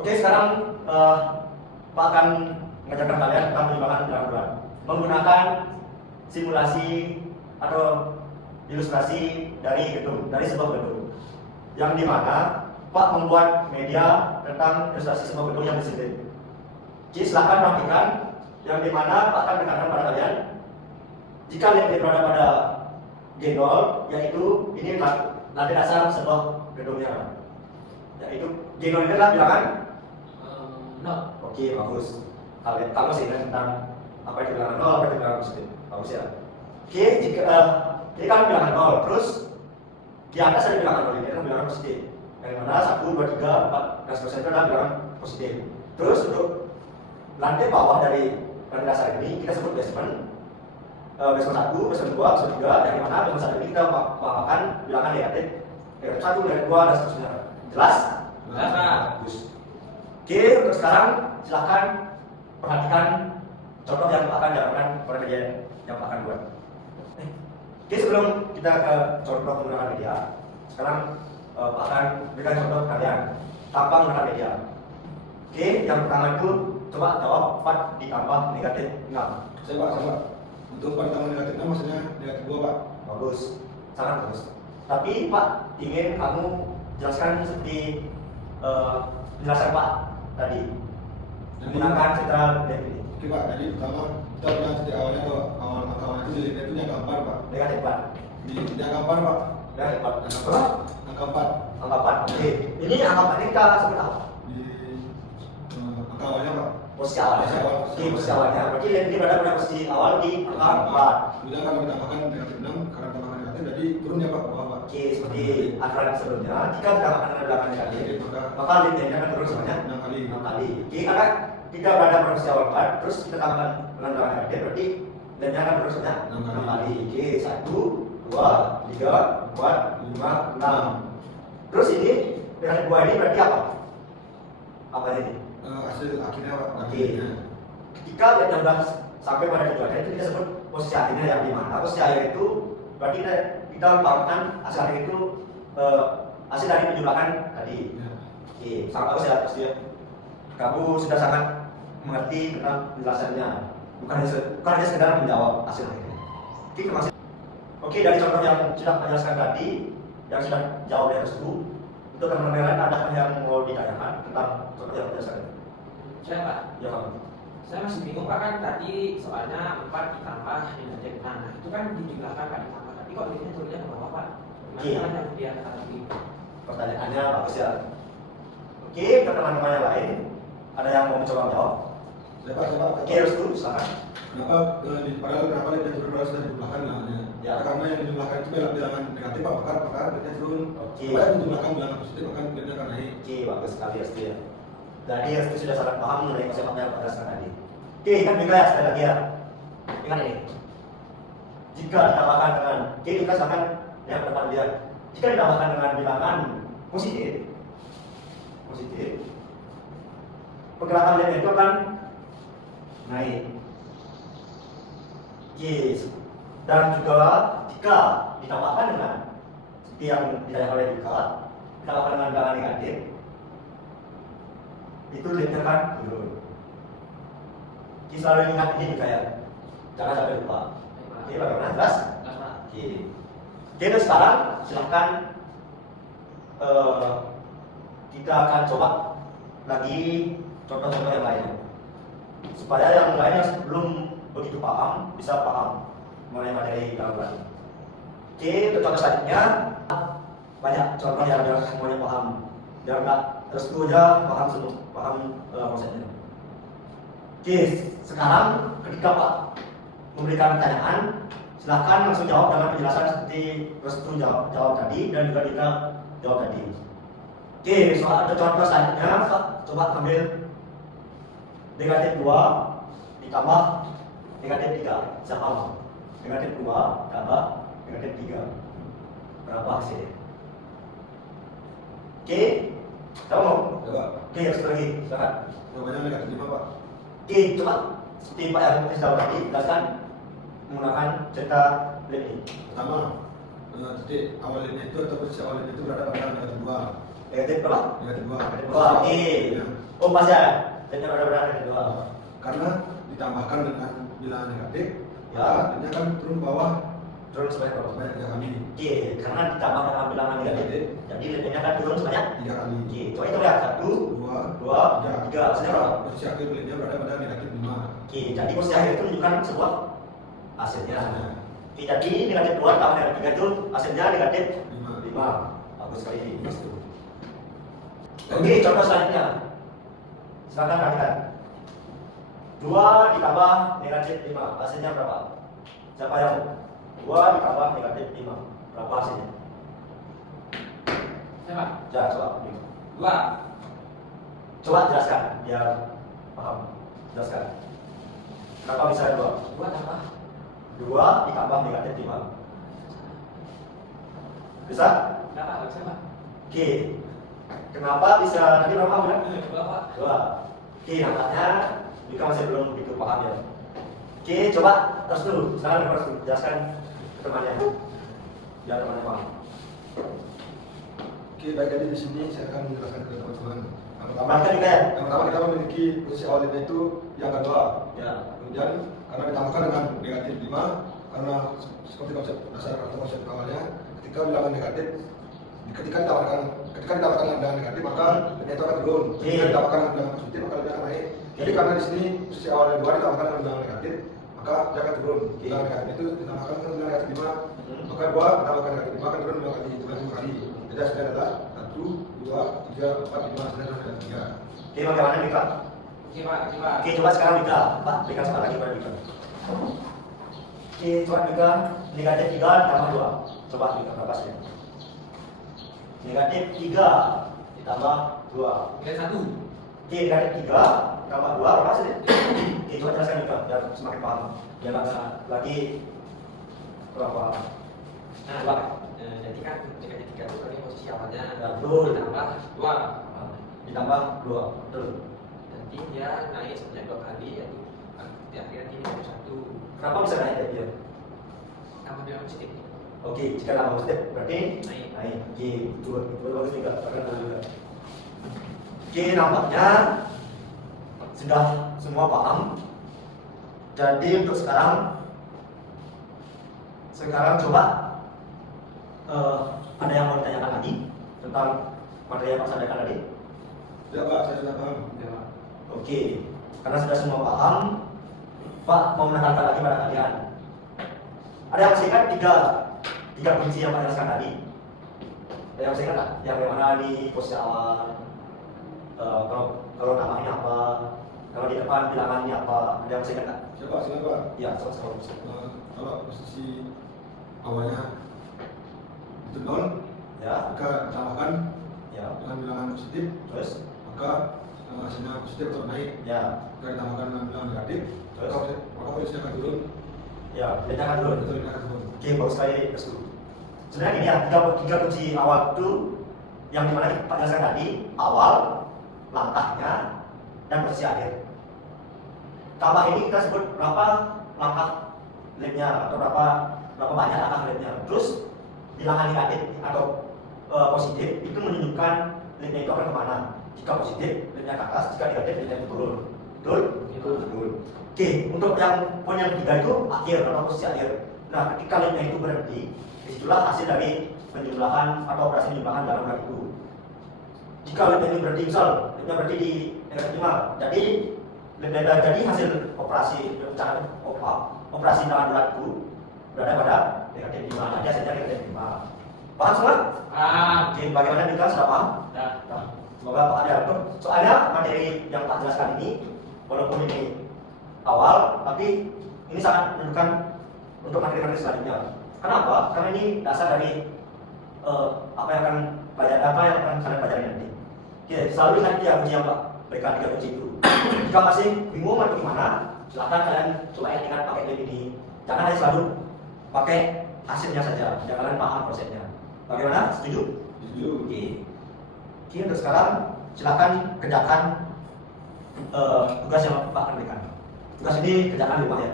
Oke, sekarang Pak akan mengajarkan kalian tentang penyebaran dalam bulan menggunakan simulasi atau ilustrasi dari sebuah gedung, yang dimana Pak membuat media tentang ilustrasi sebuah gedung yang disintetik. Jadi silahkan praktikan, yang dimana Pak akan menekankan pada kalian jika lihat berada pada G0, yaitu ini lantai dasar sebuah gedungnya, yaitu G0 ini adalah bilangan No. Oke, bagus. Kamu sih tentang apa itu bilangan nol, apa itu bilangan positif. Bagus ya. Oke, jadi kan bilangan nol, terus di atas ada bilangan nol, ini adalah bilangan positif. Yang mana 1, 2, 3, 4, dan seterusnya itu adalah bilangan positif. Terus untuk lantai bawah dari lantai dasar ini kita sebut basement. Basement 1, basement 2, basement 3, yang mana basement 1 ini kita papakan bilangan negatif. Negatif 1, negatif 2, dan seterusnya. Jelas? Jelas, Pak. Bagus. Oke, untuk sekarang silahkan perhatikan contoh yang akan dilakukan pada media yang akan buat. Oke, sebelum kita ke contoh penggunaan media, sekarang Pak akan berikan contoh kalian tanpa menggunakan media. Oke, yang pertama itu coba jawab 4 ditambah negatif 6. Saya Pak. Untuk 4 ditambah negatif 6 maksudnya negatif 2 Pak. Bagus, sangat bagus. Tapi Pak ingin kamu jelaskan seperti penjelasan Pak tadi menggunakan central limit ini. Oke Pak, jadi pertama kita punya titik awalnya atau awal mata awalnya itu limitnya itu angka 4 Pak. Negatif 4. Di angka 4 Pak. Negatif 4. Angka 4. Angka 4. Oke. Ini angka 4 ini kita sebut apa? Di angka awalnya Pak. Posisi awalnya. Oke, posisi awalnya. Berarti ini berada pada posisi awal di angka 4. Kemudian kalau ditambahkan negatif 6 karena tambahkan negatif jadi turun ya Pak bawah Pak. Oke, seperti aturan sebelumnya, jika ditambahkan dengan belakang negatif, maka limitnya akan turun sebanyak 6 kali. 6 kali. Oke, karena kita berada pada posisi awal 4, terus kita tambahkan dengan belakang negatif, berarti limitnya akan turun sebanyak 6 kali. Oke, 1, 2, 3, 4, 5, 6. Terus ini dengan 2 ini berarti apa? Apa ini? Hasil akhirnya Pak. Oke. Ketika limitnya sudah sampai pada tujuannya itu kita sebut posisi akhirnya, yang dimana posisi akhir itu berarti kita merupakan hasil akhir itu hasil dari penjumlahan tadi. Oke, sangat bagus ya pasti ya. Kamu sudah sangat mengerti tentang penjelasannya, bukan hanya sekedar menjawab hasil akhirnya. Oke, terima kasih. Oke, dari contoh yang sudah menjelaskan tadi, yang sudah jauh dari itu, untuk teman-teman lain ada yang mau ditanyakan tentang contoh yang menjelaskan? Saya Pak. Ya kamu. Saya masih bingung Pak, kan tadi soalnya 4 ditambah negatif 6. Nah, itu kan dijumlahkan Pak, ditambah. Tapi kok limitnya turunnya ke bawah Pak? Iya. Gimana dia kata tadi? Pertanyaannya bagus ya. Oke, ke teman-teman yang lain, ada yang mau mencoba menjawab? Saya Pak. Oke, Restu, silakan. Padahal kenapa limitnya turun padahal sudah dijumlahkan lah. Ya. Karena yang dijumlahkan itu bilangan negatif Pak, maka limitnya turun. Oke. Supaya menjumlahkan bilangan positif maka limitnya akan naik. Oke, bagus sekali Restu ya. Jadi Restu sudah sangat paham mengenai konsep apa yang pada tadi. Oke, ingat juga ya sekali lagi ya. Ingat ini. Jika ditambahkan dengan, oke kita silakan yang depan dia. Jika ditambahkan dengan bilangan positif, pergerakan limitnya itu akan naik. Yes. Dan juga jika ditambahkan dengan seperti yang ditanyakan oleh Duka, ditambahkan dengan bilangan negatif, itu limitnya akan turun. Jadi selalu ingat ini juga ya, jangan sampai lupa. Oke, bagaimana? Jelas? Jelas Pak. Oke. Oke, terus sekarang silahkan kita akan coba lagi contoh-contoh yang lain, supaya yang lain yang belum begitu paham bisa paham mengenai materi dalam bulan. Oke, untuk contoh selanjutnya banyak contoh yang biar semuanya paham, biar enggak terus itu aja paham konsepnya. Oke, sekarang ketika Pak memberikan pertanyaan, silahkan langsung jawab dengan penjelasan seperti Restu jawab tadi dan juga Dika jawab tadi. Oke, soal ada contoh selanjutnya, Pak coba ambil negatif 2 ditambah negatif 3. Siapa mau? Negatif 2 tambah negatif 3. Berapa hasilnya? Oke, kamu mau? Coba. Oke, satu lagi, silakan. Jawabannya negatif 5 Pak. Oke, coba seperti Pak yang sudah tadi jelaskan menggunakan cerita lem ini. Pertama, titik awal limitnya itu atau posisi awal limitnya itu berada pada negatif 2. Negatif berapa? Negatif 2. Negatif 2, oke. Ya. Oh pas ya, jadi benar-benar ada dua. Karena ditambahkan dengan bilangan negatif, Ya. dia akan turun ke bawah Turun sebanyak berapa? sebanyak 3 kali. Oke, karena ditambah dengan bilangan negatif, jadi levelnya akan turun sebanyak 3 kali. Oke, coba itu lihat 1, 2, 2, 3. Hasilnya berapa? Posisi akhir pilihnya berada pada negatif 5. Oke, jadi posisi akhir itu menunjukkan sebuah hasilnya. Oke, jadi negatif 2 tambah negatif 3 itu hasilnya negatif 5. Bagus sekali ini. Oke, contoh selanjutnya. Silakan perhatikan. 2 ditambah negatif 5, hasilnya berapa? Siapa yang 2 ditambah negatif 5, berapa hasilnya? Siapa? Ya, coba. 2. Coba jelaskan, biar paham. Jelaskan. Kenapa bisa 2? 2 tambah 2 ditambah negatif 5. Bisa? berapa? Siapa? Oke. Kenapa bisa tadi berapa bilang? 2 Pak. 2. Oke, nampaknya Mika masih belum begitu paham ya. Oke, coba terus dulu. Sekarang harus jelaskan ke temannya. Biar temannya paham. Oke, baik, jadi di sini saya akan menjelaskan ke teman-teman. Perhatikan juga ya. Yang pertama kita memiliki posisi awalnya itu yang kedua. Ya. Kemudian karena ditambahkan dengan negatif 5, karena seperti konsep dasar atau konsep awalnya, ketika bilangan negatif, ketika ditambahkan dengan negatif maka nilai itu akan turun. Ketika ditambahkan dengan positif maka nilai akan naik. Jadi karena di sini posisi awalnya 2 ditambahkan dengan bilangan negatif, maka dia akan turun. Bilangan negatif itu ditambahkan dengan bilangan negatif 5, maka 2 ditambahkan negatif 5 akan turun 5 kali. Jadi hasilnya adalah 1, 2, 3, 4, 5, hasilnya adalah 3. Oke, bagaimana Mika? Oke Pak, coba. Oke, coba sekarang Mika. Pak, berikan semangat lagi pada Mika. Oke, coba Mika. Negatif 3 tambah 2. Coba Mika berapa hasilnya? Negatif 3 ditambah 2. Nilai 1. Oke, negatif 3 tambah 2 berapa hasilnya? Oke, coba jelaskan Mika biar semakin paham. Biar nggak lagi kurang paham. Nah, Coba. jadi kan negatif 3 itu kan posisi awalnya Ya, betul. ditambah 2. Ditambah 2. Betul. Nanti dia naik sebanyak 2 kali, yaitu di akhir nanti negatif 1. Kenapa bisa naik dia? Tambah dengan positif. Oke, jika tambah positif berarti Naik. naik. Oke, betul bagus juga. Betul juga. Oke, nampaknya sudah semua paham. Jadi untuk sekarang coba ada yang mau ditanyakan lagi tentang materi yang Pak sampaikan tadi? Ya Pak, saya sudah paham. Ya, Pak. Oke, karena sudah semua paham, Pak mau menekankan lagi pada kalian. Ada yang masih ingat tiga kunci yang Pak jelaskan tadi? Ada yang masih ingat nggak? Yang mana di posisi awal? Kalau namanya apa? Kalau di depan bilangannya apa? Ada yang masih ingat nggak? Siapa? Silakan Pak. Ya, sama-sama. Kalau posisi awalnya itu 0, Ya, maka ditambahkan ya, dengan bilangan positif, terus, maka hasilnya positif atau naik. ya, Jika ditambahkan dengan bilangan negatif, Terus? maka posisinya akan turun. ya. Bedakan dulu. Betul, ini akan turun. Oke, bagus sekali, terus dulu. Sebenarnya ini ya, tiga kunci awal itu yang dimana Pak jelaskan tadi, awal, langkahnya, dan posisi akhir. Tambah ini kita sebut berapa langkah labnya atau berapa banyak langkah labnya. Terus bilangan negatif atau positif itu menunjukkan labnya itu akan kemana. Jika positif, labnya ke atas. Jika negatif, labnya itu turun. Betul? Betul. Oke, untuk yang poin yang ketiga itu akhir atau posisi akhir. Nah, ketika labnya itu berhenti, disitulah hasil dari penjumlahan atau operasi penjumlahan dalam bulan itu. Jika labnya itu berhenti, misal labnya berhenti di negatif 5, jadi hasil operasi dalam bulan itu berada pada negatif 5, nanti hasilnya negatif 5. Paham semua? Paham. Oke, bagaimana Mika, sudah paham? Ya. Nah, semoga Pak ada. Soalnya materi yang Pak jelaskan ini, walaupun ini awal, tapi ini sangat menentukan untuk materi-materi selanjutnya. Kenapa? Karena ini dasar dari apa yang akan kalian pelajari nanti. Oke, selalu ingat ya kunci yang Pak berikan 3 kunci itu. Jika masih bingung atau gimana, silahkan kalian coba ingat pakai link ini. Jangan hanya selalu pakai hasilnya saja, jangan kalian paham prosesnya. Bagaimana? Setuju? Setuju. Oke. Oke, untuk sekarang silakan kerjakan tugas yang Pak akan berikan. Tugas ini kerjakan di rumah ya.